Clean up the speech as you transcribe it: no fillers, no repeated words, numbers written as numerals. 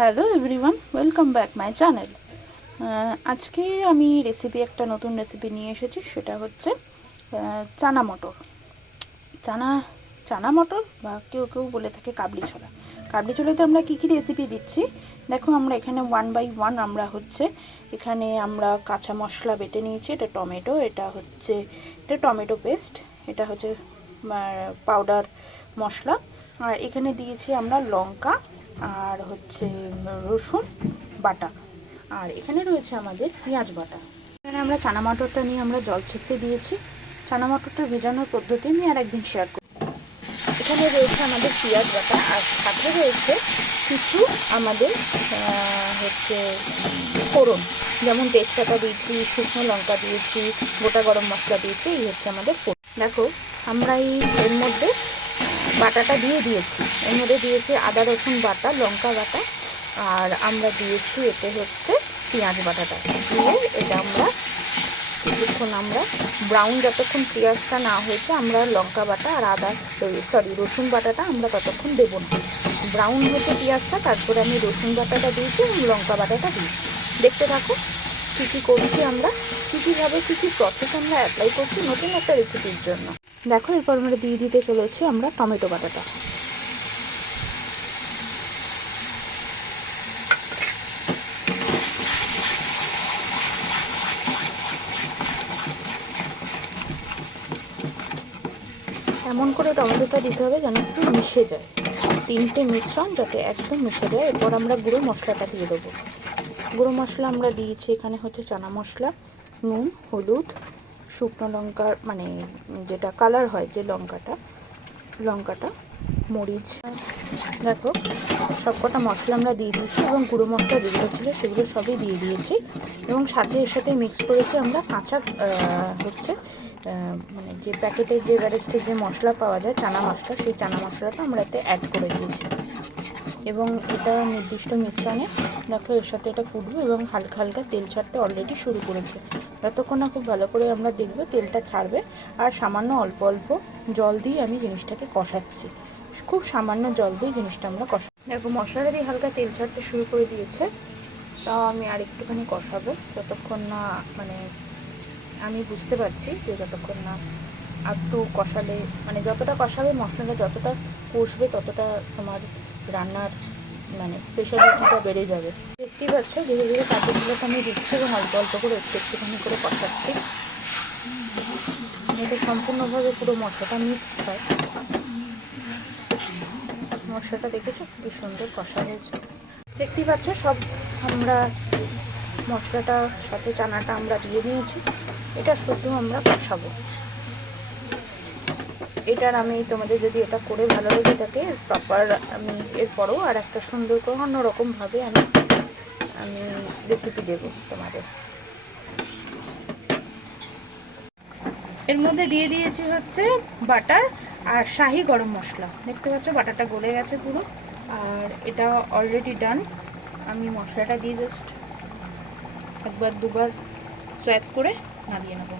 Hello everyone, welcome back my channel. আজকে আমি একটা নতুন রেসিপি নিয়ে এসেছি। সেটা হচ্ছে চানা মটর। চানা চানা মটর বা কেউ কেউ বলে থাকে কাবলি ছোলা। কাবলি ছোলাতে আমরা কী কী রেসিপি দিচ্ছি দেখো। আমরা এখানে 1/1 আমরা এখানে আমরা কাঁচা মশলা বেটে নিয়েছি। এটা টমেটো, এটা টমেটো পেস্ট, এটা হচ্ছে পাউডার মশলা। আর এখানে দিয়েছি আমরা লঙ্কা আর রসুন বাটা। আর এখানে রয়েছে আমাদের পেঁয়াজ বাটা। এখানে আমরা চানা মটরটা নিয়ে আমরা জল ছেঁকতে দিয়েছি। চানা মটরটা ভেজানোর পদ্ধতি আমি আর একদিন শেয়ার করব। এখানে রয়েছে আমাদের পেঁয়াজ বাটা, আর সাথে রয়েছে কিছু আমাদের ফোড়ন, যেমন তেজপাতা দিয়েছি, শুকনো লঙ্কা দিয়েছি, গোটা গরম মশলা দিয়েছি। এই হচ্ছে আমাদের ফোড়ন। দেখো আমরা এর মধ্যে বাটাটা দিয়ে দিয়েছি। এর মধ্যে দিয়েছি আদা রসুন বাটা, লঙ্কা বাটা, আর আমরা দিয়েছি এতে পেঁয়াজ বাটাটা দিয়ে এটা আমরা কিছুক্ষণ ব্রাউন, যতক্ষণ পেঁয়াজটা না হয়েছে আমরা লঙ্কা বাটা আর রসুন বাটাটা আমরা ততক্ষণ দেবো না। ব্রাউন হচ্ছে পেঁয়াজটা, তারপরে আমি রসুন বাটাটা দিয়েছি এবং লঙ্কা বাটাটা দিয়েছি। দেখতে থাকো কী কী করছি আমরা, কীভাবে কী প্রসেস আমরা অ্যাপ্লাই করছি নতুন একটা রেসিপির জন্য। দেখো এরপর আমরা দিয়ে দিতে চলেছি আমরা টমেটো বাটাটা। এমন করে টমেটোটা দিতে হবে যেন একটু মিশে যায়, তিনটে মিশ্রণ যাতে একদম মিশে যায়। এরপর আমরা গুঁড়ো মশলাটা দিয়ে দেবো। গুঁড়ো মশলা আমরা দিয়েছি এখানে চানা মশলা, নুন, হলুদ, শুকনো লঙ্কার যেটা কালার হয় যে লঙ্কাটা, মরিচ। দেখো সবকটা মশলা আমরা দিয়ে দিয়েছি এবং গুঁড়ো মশলা যেগুলো ছিল সেগুলো সবই দিয়ে দিয়েছি। এবং এর সাথে মিক্স করেছি আমরা কাঁচা যে প্যাকেটে যে এভারেস্টের যে মশলা পাওয়া যায় চানা মশলা, সেই চানা মশলাটা আমরা এতে অ্যাড করে দিয়েছি। এবং এটা নির্দিষ্ট মিশ্রণে দেখো এর সাথে এটা ফুটবে এবং হালকা হালকা তেল ছাড়তে অলরেডি শুরু করেছে। যতক্ষণ না খুব ভালো করে আমরা দেখবো তেলটা ছাড়বে, আর সামান্য অল্প অল্প জল দিয়ে আমি জিনিসটাকে কষাচ্ছি। খুব সামান্য জল দিয়ে জিনিসটা আমরা দেখো মশলাটা দিয়ে হালকা তেল ছাড়তে শুরু করে দিয়েছে। তাও আমি আর একটুখানি কষাবো, যতক্ষণ না আমি বুঝতে পারছি যে যতক্ষণ না একটু কষালে যতটা কষাবে মশলাটা, যতটা কষবে ততটা তোমার রান্নার স্পেশালিটিটা বেড়ে যাবে। দেখতেই পাচ্ছ ধীরে ধীরে কাজগুলোকে আমি দিচ্ছি এবং অল্প অল্প করে একটুখানি করে কষাচ্ছি। এটা সম্পূর্ণভাবে পুরো মশলাটা মিক্সড হয়। মশলাটা দেখেছো খুবই সুন্দর কষা হয়েছে। দেখতেই পাচ্ছ সব আমরা মশলাটার সাথে চানাটা আমরা দিয়ে নিয়েছি। এটা শুধু আমরা কষাবো। এটার আমি তোমাদের যদি এটা করে ভালো লেগে থাকে প্রপার, আমি এরপরও আর একটা সুন্দর করে অন্যরকমভাবে আমি রেসিপি দেব তোমাদের। এর মধ্যে দিয়ে দিয়েছি বাটার আর শাহি গরম মশলা। দেখতে পাচ্ছ বাটারটা গলে গেছে পুরো, আর এটা অলরেডি ডান। আমি মশলাটা দিয়ে জাস্ট একবার দুবার সোয়াপ করে নামিয়ে নেব।